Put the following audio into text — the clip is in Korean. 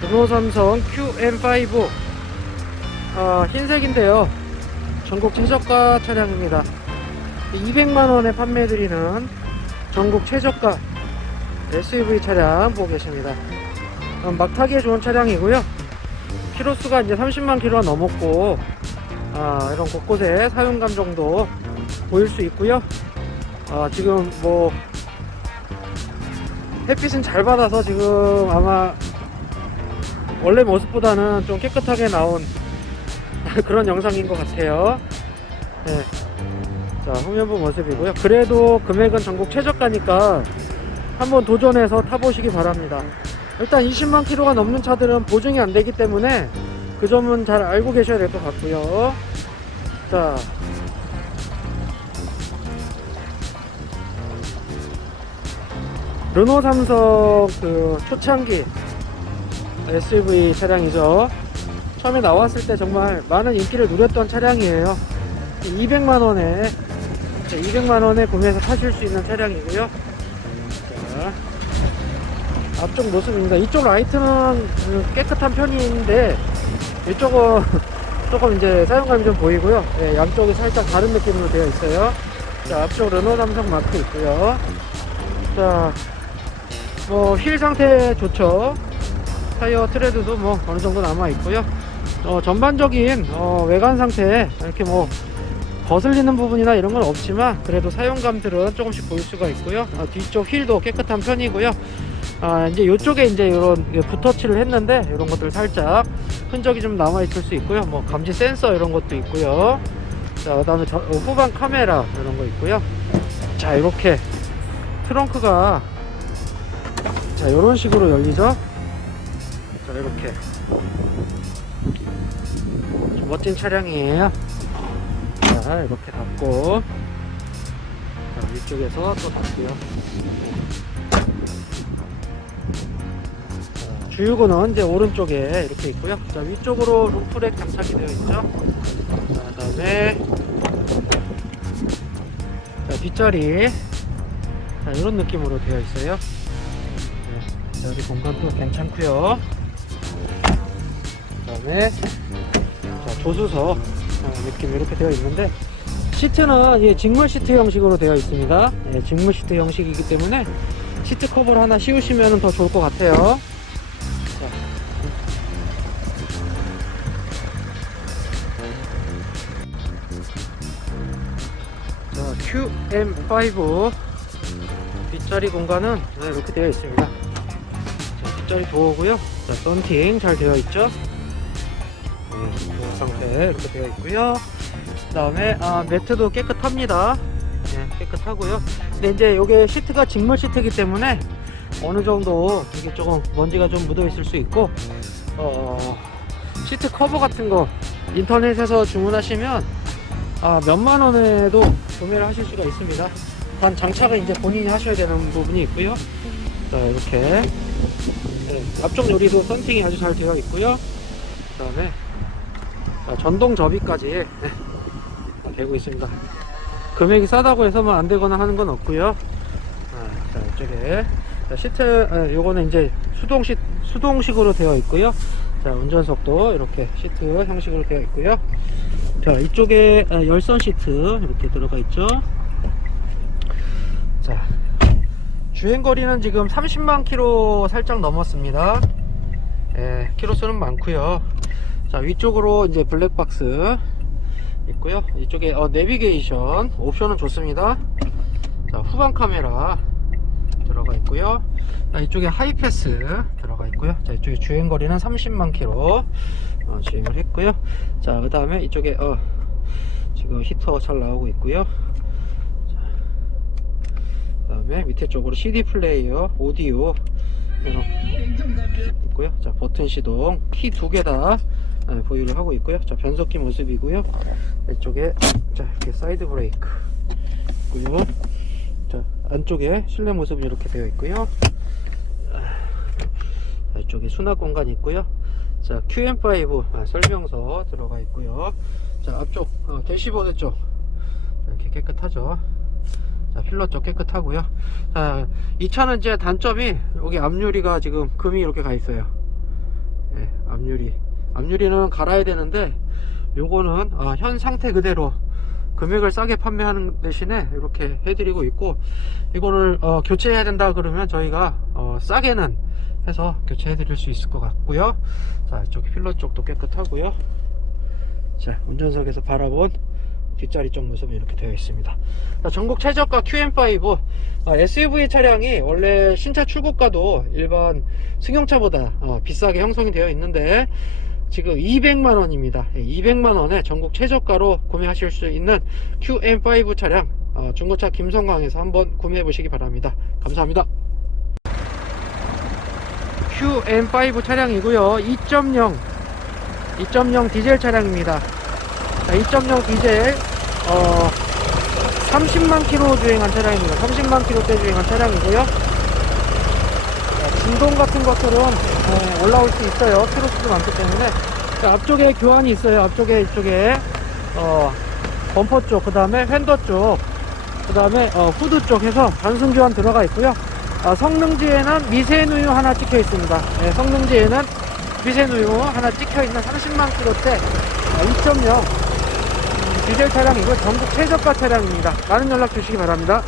르노 삼성 QM5 어, 흰색인데요. 전국 최저가 차량입니다. 200만원에 판매해드리는 전국 최저가 SUV 차량 보고 계십니다. 어, 막 타기에 좋은 차량이고요. 키로수가 이제 30만 킬로가 넘었고 아, 이런 곳곳에 사용감 정도 보일 수 있고요. 아, 지금 뭐 햇빛은 잘 받아서 지금 아마 원래 모습보다는 좀 깨끗하게 나온 그런 영상인 것 같아요. 네. 자, 후면부 모습이고요. 그래도 금액은 전국 최저가니까 한번 도전해서 타보시기 바랍니다. 일단 20만 킬로가 넘는 차들은 보증이 안 되기 때문에 그 점은 잘 알고 계셔야 될 것 같고요. 자. 르노 삼성 그 초창기 SUV 차량이죠. 처음에 나왔을 때 정말 많은 인기를 누렸던 차량이에요. 200만 원에 200만 원에 구매해서 타실 수 있는 차량이고요. 자, 앞쪽 모습입니다. 이쪽 라이트는 그 깨끗한 편인데 이쪽은 조금 이제 사용감이 좀 보이고요. 예, 양쪽이 살짝 다른 느낌으로 되어 있어요. 자, 앞쪽 르노 삼성 마크 있고요. 자, 뭐 휠 상태 좋죠. 타이어 트레드도 뭐 어느 정도 남아 있고요. 어, 전반적인 어, 외관 상태 이렇게 뭐 거슬리는 부분이나 이런 건 없지만 그래도 사용감들은 조금씩 보일 수가 있고요. 어, 뒤쪽 휠도 깨끗한 편이고요. 아, 이제 이쪽에 이제 이런 붓터치를 했는데 이런 것들 살짝 흔적이 좀 남아 있을 수 있고요. 뭐 감지 센서 이런 것도 있고요. 자, 그 다음에 저- 어, 후방 카메라 이런 거 있고요. 자, 이렇게 트렁크가 자, 이런 식으로 열리죠. 자, 이렇게 좀 멋진 차량이에요. 자, 이렇게 닫고 자, 위쪽에서 또 닫고요. 자, 주유구는 이제 오른쪽에 이렇게 있고요. 자, 위쪽으로 루프렉 장착이 되어 있죠. 자, 그다음에 자, 뒷자리 자, 이런 느낌으로 되어 있어요. 네, 자, 여기 공간도 괜찮고요. 그다음에 자, 조수석 어, 느낌 이렇게 되어 있는데 시트는 예, 직물 시트 형식으로 되어 있습니다. 예, 직물 시트 형식이기 때문에 시트 커버를 하나 씌우시면 더 좋을 것 같아요. 자. 자, QM5 뒷자리 공간은 네, 이렇게 되어 있습니다. 자, 뒷자리 도어고요. 자, 썬팅 잘 되어 있죠. 네, 이 상태 이렇게 되어 있고요. 그 다음에 아, 매트도 깨끗합니다. 네, 깨끗하고요. 근데 이제 이게 시트가 직물 시트이기 때문에 어느 정도 이게 조금 먼지가 좀 묻어 있을 수 있고 어, 시트 커버 같은 거 인터넷에서 주문하시면 아, 몇만 원에도 구매를 하실 수가 있습니다. 단 장착은 이제 본인이 하셔야 되는 부분이 있고요. 자, 이렇게 네, 앞쪽 요리도 썬팅이 아주 잘 되어 있고요. 그 다음에 자, 전동 접이까지 네, 되고 있습니다. 금액이 싸다고 해서만 안 되거나 하는 건 없고요. 아, 자, 이쪽에 자, 시트 아, 요거는 이제 수동식 수동식으로 되어 있고요. 자, 운전석도 이렇게 시트 형식으로 되어 있고요. 자, 이쪽에 아, 열선 시트 이렇게 들어가 있죠. 자, 주행 거리는 지금 30만 킬로 살짝 넘었습니다. 예, 키로수는 많고요. 자, 위쪽으로 이제 블랙박스 있고요. 이쪽에 어, 내비게이션 옵션은 좋습니다. 자, 후방 카메라 들어가 있고요. 자, 이쪽에 하이패스 들어가 있고요. 자, 이쪽에 주행 거리는 30만 킬로 어, 주행을 했고요. 자, 그 다음에 이쪽에 어, 지금 히터 잘 나오고 있고요. 그 다음에 밑에 쪽으로 CD 플레이어, 오디오 있고요. 자, 버튼 시동, 키 두 개 다 보유를 하고 있고요. 자, 변속기 모습이고요. 이쪽에 자, 이렇게 사이드 브레이크 있고요. 자, 안쪽에 실내 모습은 이렇게 되어 있고요. 자, 이쪽에 수납 공간이 있고요. 자, QM5 아, 설명서 들어가 있고요. 자, 앞쪽 어, 대시보드 쪽 이렇게 깨끗하죠. 자, 필러 쪽 깨끗하고요. 자, 이 차는 이제 단점이 여기 앞유리가 지금 금이 이렇게 가 있어요. 앞유리 앞유리는 갈아야 되는데 요거는 아, 현 상태 그대로 금액을 싸게 판매하는 대신에 이렇게 해드리고 있고 이거를 어, 교체해야 된다 그러면 저희가 어, 싸게는 해서 교체해 드릴 수 있을 것 같고요. 자 이쪽 필러 쪽도 깨끗하고요. 자 운전석에서 바라본 뒷자리 쪽 모습은 이렇게 되어 있습니다. 자, 전국 최저가 QM5 아, SUV 차량이 원래 신차 출고가도 일반 승용차보다 어, 비싸게 형성이 되어 있는데 지금 200만원입니다. 200만원에 전국 최저가로 구매하실 수 있는 QM5 차량 어, 중고차 김성광에서 한번 구매해 보시기 바랍니다. 감사합니다. QM5 차량이고요. 2.0 2.0 디젤 차량입니다. 자, 2.0 디젤 어, 30만 킬로 주행한 차량입니다. 30만 킬로대 주행한 차량이고요. 자, 진동 같은 것들은 어, 올라올 수 있어요. 키로수도 많기 때문에. 자, 앞쪽에 교환이 있어요. 앞쪽에 이쪽에. 어, 범퍼 쪽 그 다음에 휀더 쪽 그 다음에 어, 후드 쪽 해서 단순 교환 들어가 있고요. 아, 성능지에는 미세누유 하나 찍혀 있습니다. 네, 성능지에는 미세누유 하나 찍혀 있는 30만 킬로대 2.0 디젤 차량이고 전국 최저가 차량입니다. 많은 연락 주시기 바랍니다